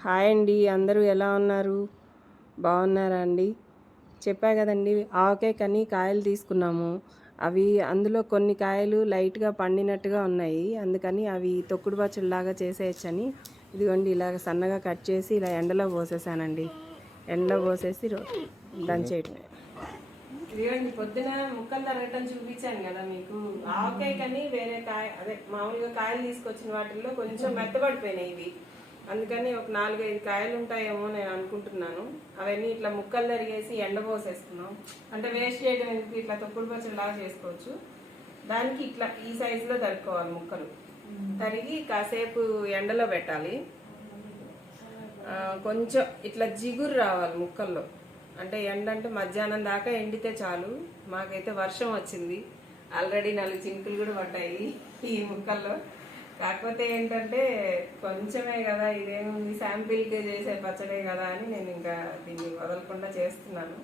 Hi అండి అందరూ ఎలా ఉన్నారు? బాగున్నారా అండి? చెప్పా కదండి ఆవకాయ కని కాయలు తీసుకున్నాము. అవి అందులో కొన్ని కాయలు లైట్గా పండినట్టుగా ఉన్నాయి. అందుకని అవి తొక్కుడు పచ్చడిలాగా చేసేయచ్చని ఇదిగోండి ఇలాగ సన్నగా కట్ చేసి ఇలా ఎండలో పోసేసానండి. ఎండలో పోసేసి రో- దంచేయటమే ఇదిగోండి పొద్దున ముక్కలు తరగటం చూపించాను కదా మీకు. ఆవకాయ కానీ వేరే కాయ అదే మామూలుగా కాయలు తీసుకొచ్చిన వాటిల్లో కొంచెం మెత్తబడిపోయినాయి ఇవి. అందుకని ఒక నాలుగైదు కాయలు ఉంటాయేమో నేను అనుకుంటున్నాను. అవన్నీ ఇట్లా ముక్కలు తరిగేసి ఎండబోసేస్తున్నాం అంటే వేస్ట్ చేయడం ఎందుకు? ఇట్లా తొక్కుడు పచ్చడి లాగా చేసుకోవచ్చు. దానికి ఇట్లా ఈ సైజులో తరుక్కోవాలి ముక్కలు. తరిగి కాసేపు ఎండలో పెట్టాలి. కొంచెం ఇట్లా జిగురు రావాలి ముక్కల్లో. అంటే ఎండ అంటే మధ్యాహ్నం దాకా ఎండితే చాలు. మాకైతే వర్షం వచ్చింది. ఆల్రెడీ నాలుగు చింకులు కూడా పడ్డాయి ఈ ముక్కల్లో. కాకపోతే ఏంటంటే కొంచెమే కదా ఇదేముంది శాంపిల్కే చేసే పచ్చడే కదా అని నేను ఇంకా దీన్ని వదలకుండా చేస్తున్నాను.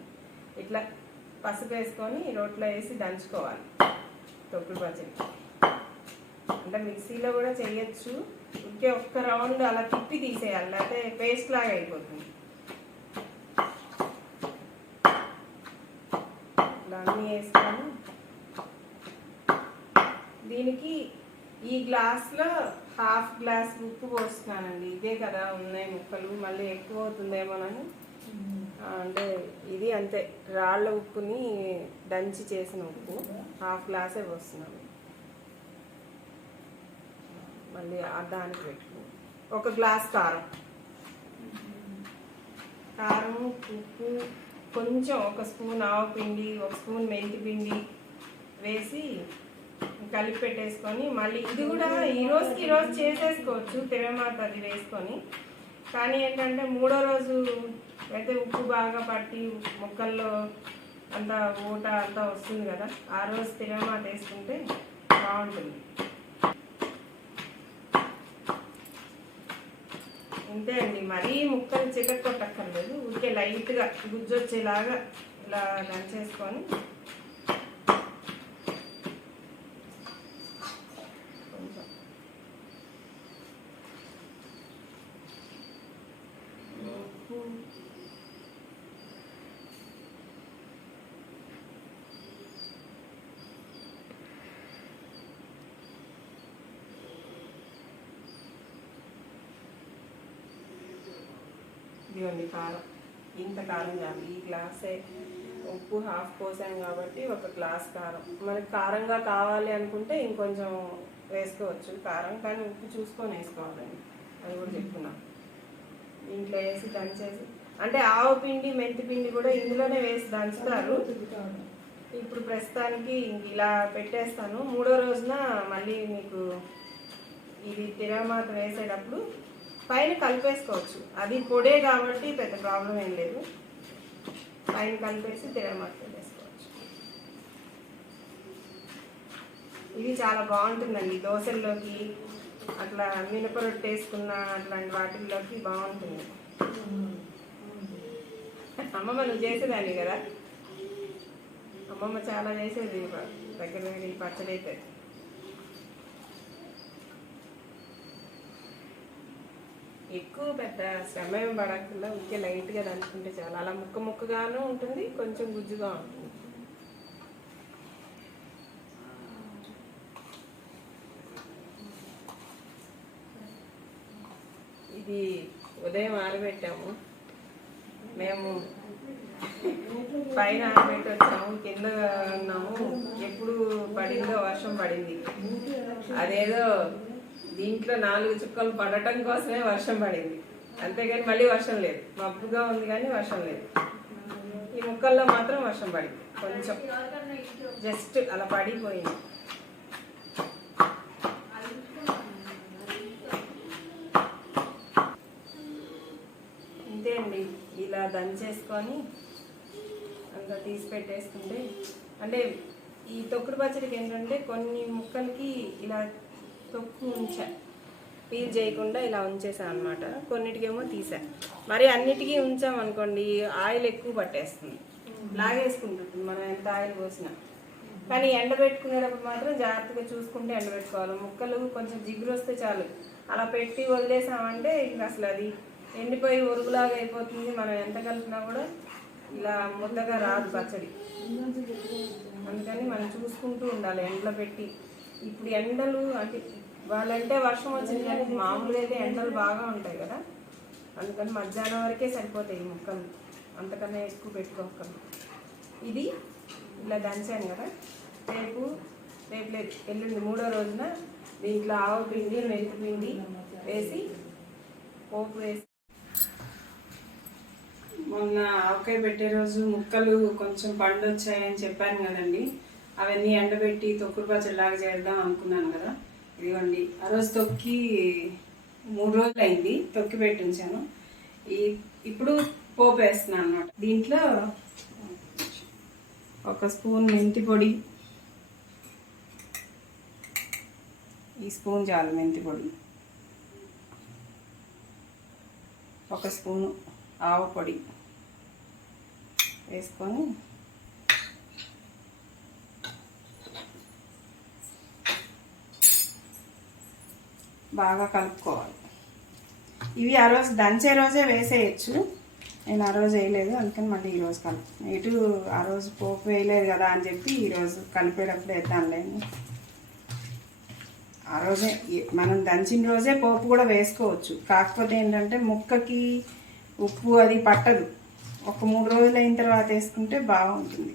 ఇట్లా పసుపు వేసుకొని రోట్లో వేసి దంచుకోవాలి తొక్కుడు పచ్చడి. అంటే మిక్సీలో కూడా చేయొచ్చు. ఇంకే ఒక్క రౌండ్ అలా తిప్పి తీసేయాలి లేకపోతే పేస్ట్ లాగా అయిపోతుంది. ఇలా అన్నీ వేసుకొని దీనికి ఈ గ్లాస్లో హాఫ్ గ్లాస్ ఉప్పు పోస్తున్నానండి. ఇదే కదా ఉన్నాయి ముక్కలు. మళ్ళీ ఎక్కువ అవుతుందేమోనని అంటే ఇది అంతే. రాళ్ళ ఉప్పుని దంచి చేసిన ఉప్పు. హాఫ్ గ్లాసే పోస్తున్నాను. మళ్ళీ దానికి పెట్టు. ఒక గ్లాస్ కారం. కారం ఉప్పు కొంచెం ఒక స్పూన్ ఆవు పిండి ఒక స్పూన్ మెంతి పిండి వేసి కలిపి పెట్టేసుకొని మళ్ళీ ఇది కూడా ఈ రోజుకి ఈ రోజు చేసేసుకోవచ్చు తెరమాత అది వేసుకొని. కానీ ఏంటంటే మూడో రోజు అయితే ఉప్పు బాగా పట్టి ముక్కల్లో అంతా ఊట అంతా వస్తుంది కదా ఆ రోజు తిరమాత వేసుకుంటే బాగుంటుంది. అంతే అండి మరీ ముక్కలు చికెన్ కొట్టక్కర్లేదు ఊరికే లైట్గా గుజ్జు వచ్చేలాగా ఇలా దంచేసుకొని కొంచెం ఉప్పు ఇదిగోండి కారం ఇంత కారం చాలు ఈ గ్లాసే ఉప్పు హాఫ్ పోసాం కాబట్టి ఒక గ్లాస్ కారం. మనకి కారంగా కావాలి అనుకుంటే ఇంకొంచెం వేసుకోవచ్చు. కారం కానీ ఉప్పు చూసుకొని వేసుకోవాలండి. అది కూడా చెప్తున్నాను ఇంట్లో వేసి దంచేసి అంటే ఆవు పిండి మెంతి పిండి కూడా ఇందులోనే వేసి దంచుతారు. ఇప్పుడు ప్రస్తుతానికి ఇలా పెట్టేస్తాను. మూడో రోజున మళ్ళీ మీకు ఇది తిరగమాత వేసేటప్పుడు పైన కలిపేసుకోవచ్చు. అది పొడే కాబట్టి పెద్ద ప్రాబ్లం ఏం లేదు. పైన కలిపేసి తిరమాత వేసుకోవచ్చు. ఇది చాలా బాగుంటుందండి. దోశల్లోకి అట్లా మినప రొట్టె వేసుకున్న అట్లాంటి వాటిల్లోకి బాగుంటుంది. అమ్మమ్మ నువ్వు చేసేదాన్ని కదా? అమ్మమ్మ చాలా చేసేది. దగ్గర దగ్గర ఈ పచ్చడి అయితే. ఎక్కువ పెద్ద శ్రమ ఏం పడకుండా ఊరికే లైట్గా దంచుకుంటే చాలా. అలా ముక్క ముక్కగాను ఉంటుంది కొంచెం గుజ్జుగా ఉంటుంది. ఇది ఉదయం ఆరబెట్టాము. మేము పైన ఆరబెట్టి వచ్చాము కింద ఉన్నాము. ఎప్పుడు పడిందో వర్షం పడింది. అదేదో దీంట్లో నాలుగు చుక్కలు పడటం కోసమే వర్షం పడింది. అంతేగాని మళ్ళీ వర్షం లేదు. మబ్బుగా ఉంది కానీ వర్షం లేదు. ఈ ముక్కల్లో మాత్రం వర్షం పడింది. కొంచెం. జస్ట్ అలా పడిపోయింది. అంతే అండి. ఇలా దంచేసుకొని అంతా తీసి పెట్టేసుకుంటే అంటే ఈ తొక్కుడు పచ్చడికి ఏంటంటే కొన్ని ముక్కలకి ఇలా తొక్కు ఉంచా. పీల్ చేయకుండా ఇలా ఉంచేసాను అనమాట కొన్నిటికేమో తీసా. మరి అన్నిటికీ ఉంచాం అనుకోండి ఆయిల్ ఎక్కువ పట్టేస్తుంది. లాగేసుకుంటుంది మనం ఎంత ఆయిల్ పోసినా. కానీ ఎండబెట్టుకునేటప్పుడు మాత్రం జాగ్రత్తగా చూసుకుంటే ఎండబెట్టుకోవాలి ముక్కలు కొంచెం జిగురు వస్తే చాలు. అలా పెట్టి వదిలేసామంటే ఇంకా అసలు అది ఎండిపోయి ఉరుగులాగా అయిపోతుంది. మనం ఎంత కలిపినా కూడా ఇలా ముద్దగా రాదు పచ్చడి. అందుకని మనం చూసుకుంటూ ఉండాలి ఎండలో పెట్టి. ఇప్పుడు ఎండలు అంటే వాళ్ళంటే వర్షం వచ్చింది కానీ మామూలుగా అయితే ఎండలు బాగా ఉంటాయి కదా. అందుకని మధ్యాహ్నం వరకే సరిపోతాయి ఈ ముక్కలు. అంతకన్నా ఎక్కువ పెట్టుకోకలు ఇది ఇలా దంచాను కదా. రేపు రేపు లేదు ఎల్లుండి మూడో రోజున దీంట్లో ఆవు పిండి మెంతి పిండి వేసి పోపు వేసి మొన్న ఆవకాయ పెట్టే రోజు ముక్కలు కొంచెం పండు వచ్చాయని చెప్పాను కదండి. అవన్నీ ఎండబెట్టి తొక్కుడు పచ్చడిలాగా చేద్దాం అనుకున్నాను కదా. ఇదిగోండి ఆ రోజు తొక్కి మూడు రోజులు అయింది తొక్కి పెట్టి ఉంచాను ఈ ఇప్పుడు పోపు వేస్తున్నాను అనమాట దీంట్లో ఒక స్పూన్ మెంతి పొడి ఈ స్పూన్ చాలు మెంతి పొడి ఒక స్పూను ఆవు పొడి వేసుకొని బాగా కలుపుకోవాలి. ఇవి ఆ రోజు దంచే రోజే వేసేయచ్చు. నేను ఆ రోజు వేయలేదు అందుకని మళ్ళీ ఈరోజు కలుపు ఇటు ఆ రోజు పోపు వేయలేదు కదా అని చెప్పి ఈరోజు కలిపేటప్పుడు వేద్దాంలే ఆ రోజే మనం దంచిన రోజే పోపు కూడా వేసుకోవచ్చు. కాకపోతే ఏంటంటే ముక్కకి ఉప్పు అది పట్టదు. ఒక మూడు రోజులు అయిన తర్వాత వేసుకుంటే బాగుంటుంది.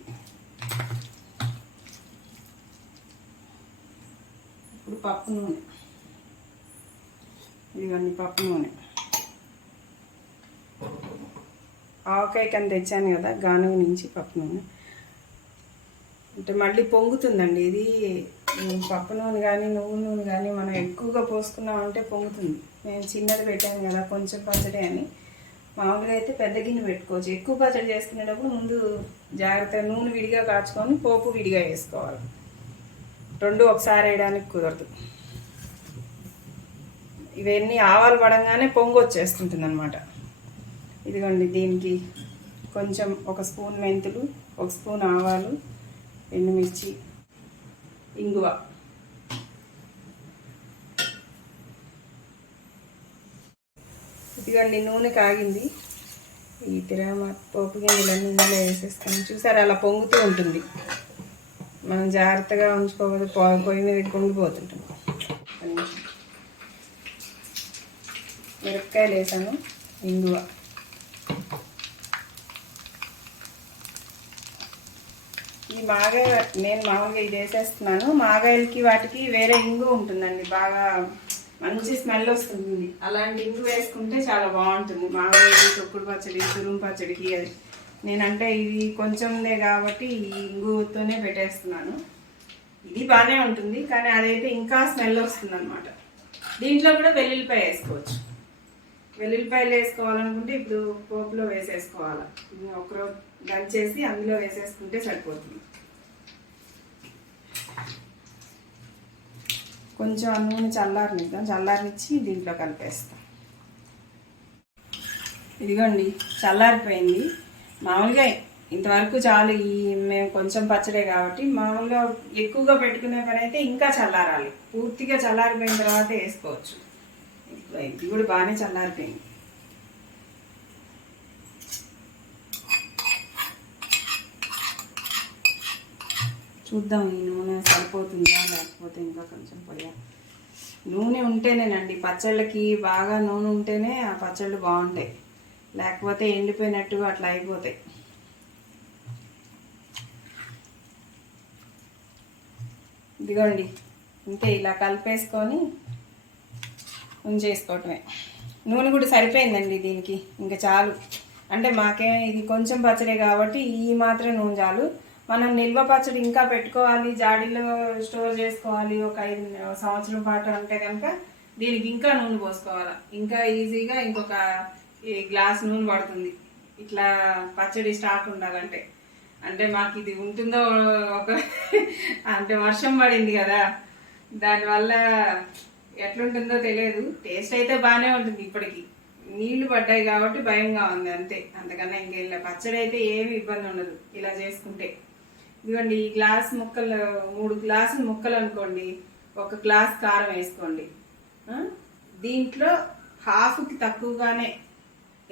ఇప్పుడు పప్పు నూనె. ఇవన్నీ పప్పు నూనె. ఆవకాయ కని తెచ్చాను కదా గానుగ నుంచి పప్పు నూనె. అంటే మళ్ళీ పొంగుతుందండి ఇది పప్పు నూనె కానీ నువ్వు నూనె కానీ మనం ఎక్కువగా పోసుకున్నామంటే పొంగుతుంది. నేను చిన్నది పెట్టాను కదా కొంచెం పచ్చడి అని. మామూలుగా అయితే పెద్ద గిన్నె పెట్టుకోవచ్చు. ఎక్కువ పచ్చడి చేసుకునేటప్పుడు ముందు జాగ్రత్తగా నూనె విడిగా కాచుకొని పోపు విడిగా వేసుకోవాలి. రెండు ఒకసారి వేయడానికి కుదరదు. ఇవన్నీ ఆవాలు పడంగానే పొంగు వచ్చేస్తుంటుంది అనమాట ఇదిగోండి దీనికి కొంచెం ఒక స్పూన్ మెంతులు ఒక స్పూన్ ఆవాలు ఎండుమిర్చి ఇంగువ. ఇదిగోండి నూనె కాగింది. ఈ తిరామ పోపు గింజలన్నీ ఇందులో వేసేస్తాం చూసారు అలా పొంగుతూ ఉంటుంది. మనం జాగ్రత్తగా ఉంచుకోకపోతే పొయ్యి మీద పొంగిపోతుంటుంది ఒక్క నిమిషం. మిరపకాయలు వేసాను ఇంగువ. ఈ మాగాయ నేను మామూలుగా ఇది వేసేస్తున్నాను. మాగాయలకి వాటికి వేరే ఇంగు ఉంటుందండి. బాగా మంచి స్మెల్ వస్తుంది. అలాంటి ఇంగు వేసుకుంటే చాలా బాగుంటుంది. మాగాయలు తొక్కుడు పచ్చడి తురుము పచ్చడికి అది. నేనంటే ఇది కొంచెందే కాబట్టి ఈ ఇంగుతోనే పెట్టేస్తున్నాను. ఇది బాగానే ఉంటుంది కానీ అదైతే ఇంకా స్మెల్ వస్తుంది అనమాట దీంట్లో కూడా వెల్లుల్లిపాయ వేసుకోవచ్చు. వెల్లుల్లిపాయలు వేసుకోవాలనుకుంటే ఇప్పుడు పోపులో వేసేసుకోవాలి. ఒకరోజు దంచేసి అందులో వేసేసుకుంటే సరిపోతుంది. కొంచెం నూనె చల్లారనిద్దాం. చల్లారనిచ్చి దీంట్లో కలిపేస్తాం. ఇదిగోండి చల్లారిపోయింది. మామూలుగా ఇంతవరకు చాలు ఈ మేము కొంచెం పచ్చడే కాబట్టి మామూలుగా ఎక్కువగా పెట్టుకునే పని అయితే ఇంకా చల్లారాలి. పూర్తిగా చల్లారిపోయిన తర్వాత వేసుకోవచ్చు. ఇది కూడా బాగానే చల్లారిపోయింది. చూద్దాం ఈ నూనె సరిపోతుందా లేకపోతే ఇంకా కొంచెం పొడిగా. నూనె ఉంటేనేనండి పచ్చళ్ళకి బాగా నూనె ఉంటేనే ఆ పచ్చళ్ళు బాగుంటాయి. లేకపోతే ఎండిపోయినట్టుగా అట్లా అయిపోతాయి. ఇదిగోండి అంతే ఇలా కలిపేసుకొని ఉంచేసుకోవటమే. నూనె కూడా సరిపోయిందండి దీనికి. ఇంకా చాలు. అంటే మాకే ఇది కొంచెం పచ్చడే కాబట్టి ఈ మాత్రం నూనె చాలు. మనం నిల్వ పచ్చడి ఇంకా పెట్టుకోవాలి జాడీలో స్టోర్ చేసుకోవాలి ఒక ఐదు సంవత్సరం పాటు అంటే కనుక దీనికి ఇంకా నూనె పోసుకోవాలి. ఇంకా ఈజీగా ఇంకొక ఈ గ్లాస్ నూనె పడుతుంది. ఇట్లా పచ్చడి స్టాక్ ఉండాలంటే. అంటే మాకు ఇది ఉంటుందో ఒక అంటే వర్షం పడింది కదా. దానివల్ల ఎట్లుంటుందో తెలియదు. టేస్ట్ అయితే బాగానే ఉంటుంది ఇప్పటికి. నీళ్ళు పడ్డాయి కాబట్టి భయంగా ఉంది అంతే. అంతకన్నా ఇంకా ఇలా పచ్చడి అయితే ఏమి ఇబ్బంది ఉండదు ఇలా చేసుకుంటే. ఇదిగోండి ఈ గ్లాస్ ముక్కలు మూడు గ్లాసులు ముక్కలు అనుకోండి ఒక గ్లాస్ కారం వేసుకోండి. దీంట్లో హాఫ్కి తక్కువగానే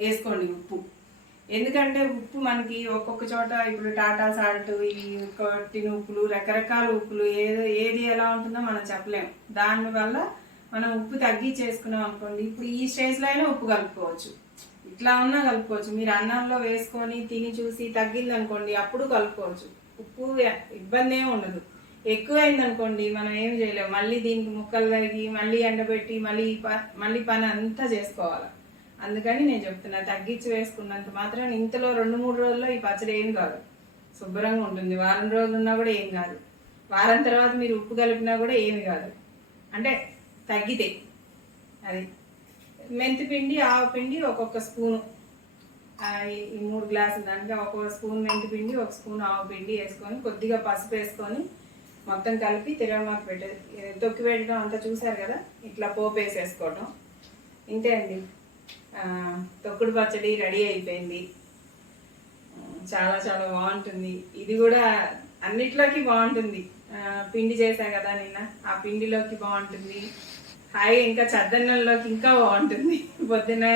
వేసుకోండి ఉప్పు. ఎందుకంటే ఉప్పు మనకి ఒక్కొక్క చోట ఇప్పుడు టాటా సాల్ట్ ఈ కొట్టిన ఉప్పులు రకరకాల ఉప్పులు ఏదో ఏది ఎలా ఉంటుందో మనం చెప్పలేం. దానివల్ల మనం ఉప్పు తగ్గి చేసుకున్నాం అనుకోండి ఇప్పుడు ఈ స్టేజ్లో అయినా ఉప్పు కలుపుకోవచ్చు. ఇట్లా ఉన్నా కలుపుకోవచ్చు. మీరు అన్నంలో వేసుకొని తిని చూసి తగ్గింది అనుకోండి అప్పుడు కలుపుకోవచ్చు. ఉప్పు ఇబ్బంది ఏమి ఉండదు. ఎక్కువైంది అనుకోండి మనం ఏం చేయలేము మళ్ళీ దీనికి ముక్కలు తగ్గి మళ్ళీ ఎండబెట్టి మళ్ళీ ప- మళ్ళీ పని అంతా చేసుకోవాలి? అందుకని నేను చెప్తున్నా తగ్గించి వేసుకున్నంత మాత్రం ఇంతలో రెండు మూడు రోజుల్లో ఈ పచ్చడి ఏం కాదు. శుభ్రంగా ఉంటుంది. వారం రోజులు ఉన్నా కూడా ఏం కాదు. వారం తర్వాత మీరు ఉప్పు కలిపినా కూడా ఏమి కాదు. అంటే తగ్గితే. అది మెంతి పిండి ఆవు పిండి ఒక్కొక్క స్పూను. ఈ- మూడు గ్లాసులు దానికి ఒక్కొక్క స్పూన్ మెంతి పిండి ఒక స్పూన్ ఆవు పిండి వేసుకొని కొద్దిగా పసుపు వేసుకొని మొత్తం కలిపి తిరగమాకు పెట్టే తొక్కి పెట్టడం అంతా చూసారు కదా? ఇట్లా పోపు వేసేసుకోవటం. ఇంతే అండి. తొక్కుడు పచ్చడి రెడీ అయిపోయింది. చాలా చాలా బాగుంటుంది. ఇది కూడా అన్నిట్లోకి బాగుంటుంది. పిండి చేశా కదా నిన్న. ఆ పిండిలోకి బాగుంటుంది. హాయి ఇంకా చద్దన్నంలోకి ఇంకా బాగుంటుంది. పొద్దున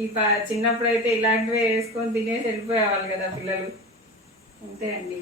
ఈ చిన్నప్పుడు అయితే ఇలాంటివే వేసుకొని తినేసి వెళ్ళిపోయేవాళ్ళు కదా పిల్లలు. అంతే అండి.